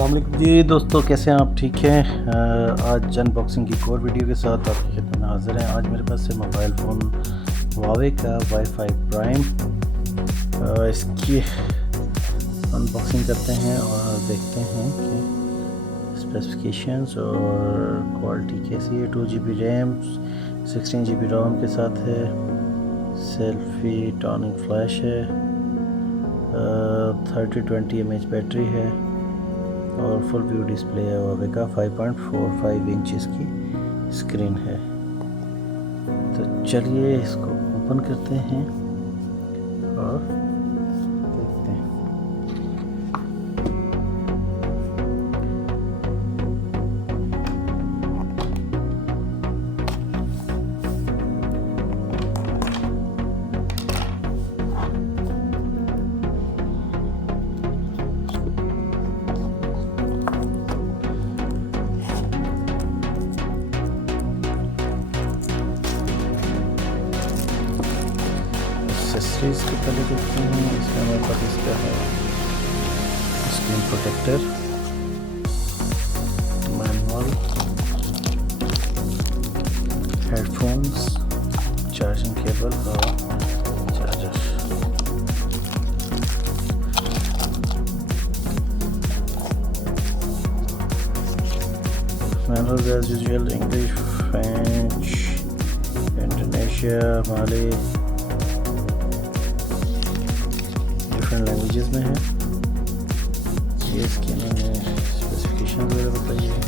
अस्सलामुअलैकुम जी दोस्तों, कैसे हैं आप? ठीक हैं। आज अनबॉक्सिंग की एक और वीडियो के साथ आपकी खिदमत में हाज़िर हैं। आज मेरे पास है मोबाइल फ़ोन Huawei का वाईफाई प्राइम। इसकी अनबॉक्सिंग करते हैं और देखते हैं कि स्पेसिफिकेशंस और क्वालिटी कैसी है। 2 GB रैम, 16 GB रोम के साथ है, सेल्फी टॉनिक फ्लैश है, 3020 mAh बैटरी है और फुल व्यू डिस्प्ले है Huawei का। 5.45 इंचज़ की स्क्रीन है। तो चलिए इसको ओपन करते हैं और देखते हैं। एक्सेसरीज के पहले देखते हैं। इसमें हमारे पास इसका है screen protector, manual, headphones, charging cable और charger. Manual as usual English, French, Indonesia, माली, डिफरेंट लैंग्वेजेस में है। ये इसके मैंने स्पेसिफिकेशन वगैरह बताई है।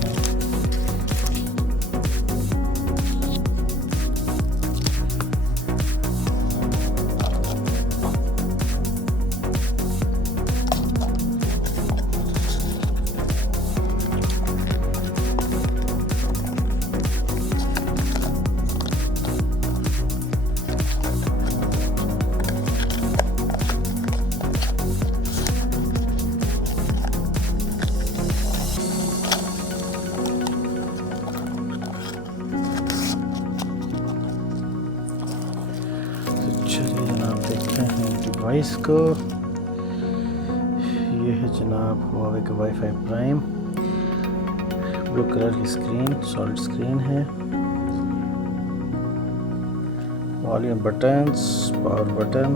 चलिए जनाब देखते हैं डिवाइस को। ये है जनाब Huawei का वाईफाई प्राइम। ब्लू कलर की स्क्रीन, सॉलिड स्क्रीन है। वॉल्यूम बटन्स, पावर बटन,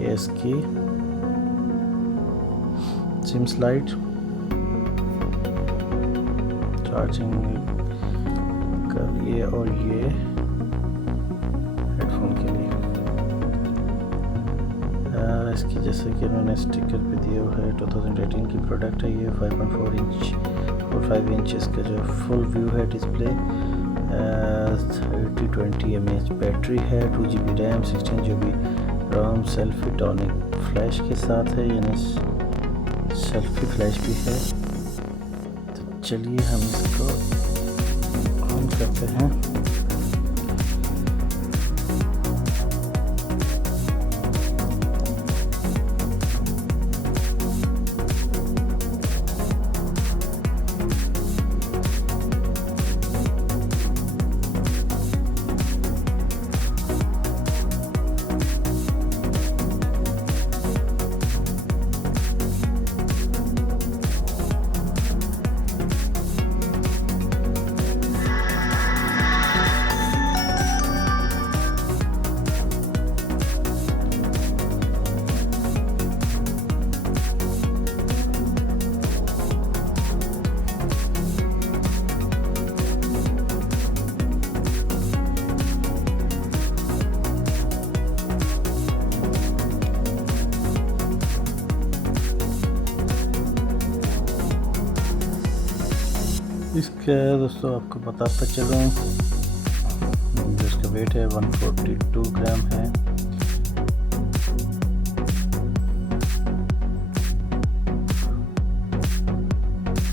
ये इसकी सिम स्लाइड, चार्जिंग कर लिए और ये हेडफोन के लिए। इसकी जैसे कि उन्होंने स्टिकर पे दिया हुआ है, 2018 की प्रोडक्ट है ये। 5.45 इंच इसका जो फुल व्यू है डिस्प्ले, 3020 mAh बैटरी है, 2 GB रैम, 16 GB रोम, सेल्फी टॉनिक फ्लैश के साथ है, यानी सेल्फी फ्लैश भी है। तो चलिए हम इसको ऑन करते हैं। इसका दोस्तों आपको बताता चलूँ, जिसका वेट है 142 ग्राम है।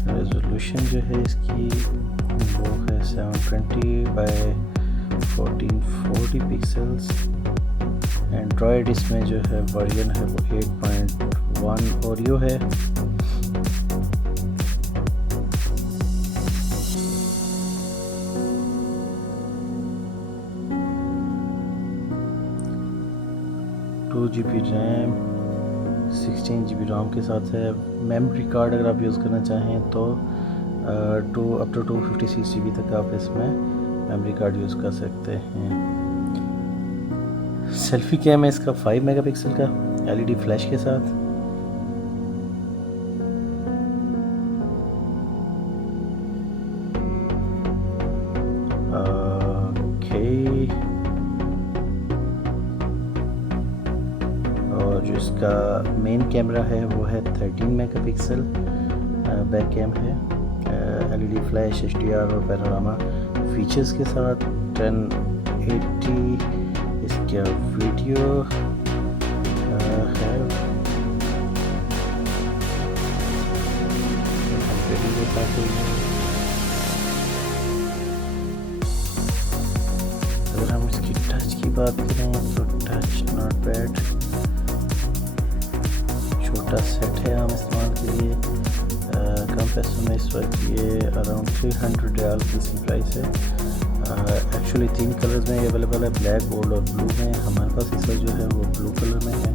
रेजोल्यूशन जो है इसकी वो है 720x1440 पिक्सल्स। एंड्रॉयड इसमें जो है वर्जन है वो 8.1 ओरियो है। Two GB RAM, 1/16 GB RAM के साथ है। मेमोरी कार्ड अगर आप यूज़ करना चाहें तो अप टू 256 GB तक आप इसमें मेमोरी कार्ड यूज़ कर सकते हैं। सेल्फी कैम है इसका 5 मेगापिक्सल का LED फ्लैश के साथ। और जो इसका मेन कैमरा है वो है 13 मेगापिक्सल बैक कैम है। LED फ्लैश, HDR और पैनोरामा फीचर्स के साथ 1080 इसका वीडियो है। अगर हम इसकी टच की बात करें तो टच नॉट बैड, छोटा सेट है आम इस्तेमाल के लिए। कम पैसों में इस वक्त ये अराउंड 300 रियाल की सी प्राइस है। एक्चुअली 3 कलर्स में अवेलेबल है, ब्लैक, गोल्ड और ब्लू में। हमारे पास इसका जो है वो ब्लू कलर में है।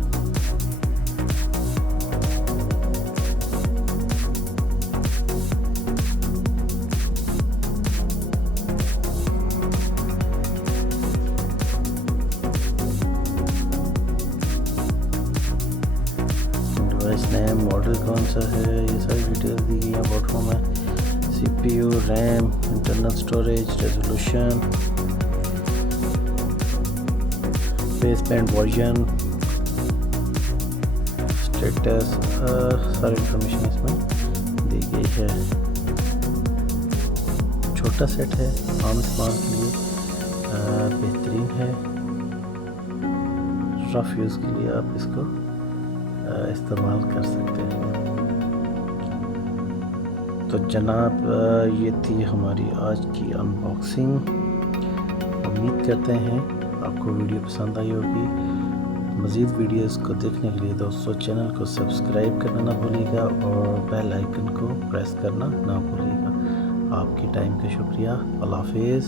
नया मॉडल कौन सा है, ये सारी डिटेल्स दी गई हैं बॉटम में। CPU, RAM, internal storage, resolution, baseband version, status, सारी इंफॉर्मेशन इसमें दी गई है। छोटा सेट है, आम इस्तेमाल के लिए बेहतरीन है। रफ यूज़ के लिए आप इसको इस्तेमाल कर सकते हैं। तो जनाब ये थी हमारी आज की अनबॉक्सिंग। उम्मीद करते हैं आपको वीडियो पसंद आई होगी। मज़ीद वीडियोस को देखने के लिए दोस्तों चैनल को सब्सक्राइब करना ना भूलिएगा और बेल आइकन को प्रेस करना ना भूलिएगा। आपके टाइम का शुक्रिया। अल्लाह हाफ़िज़।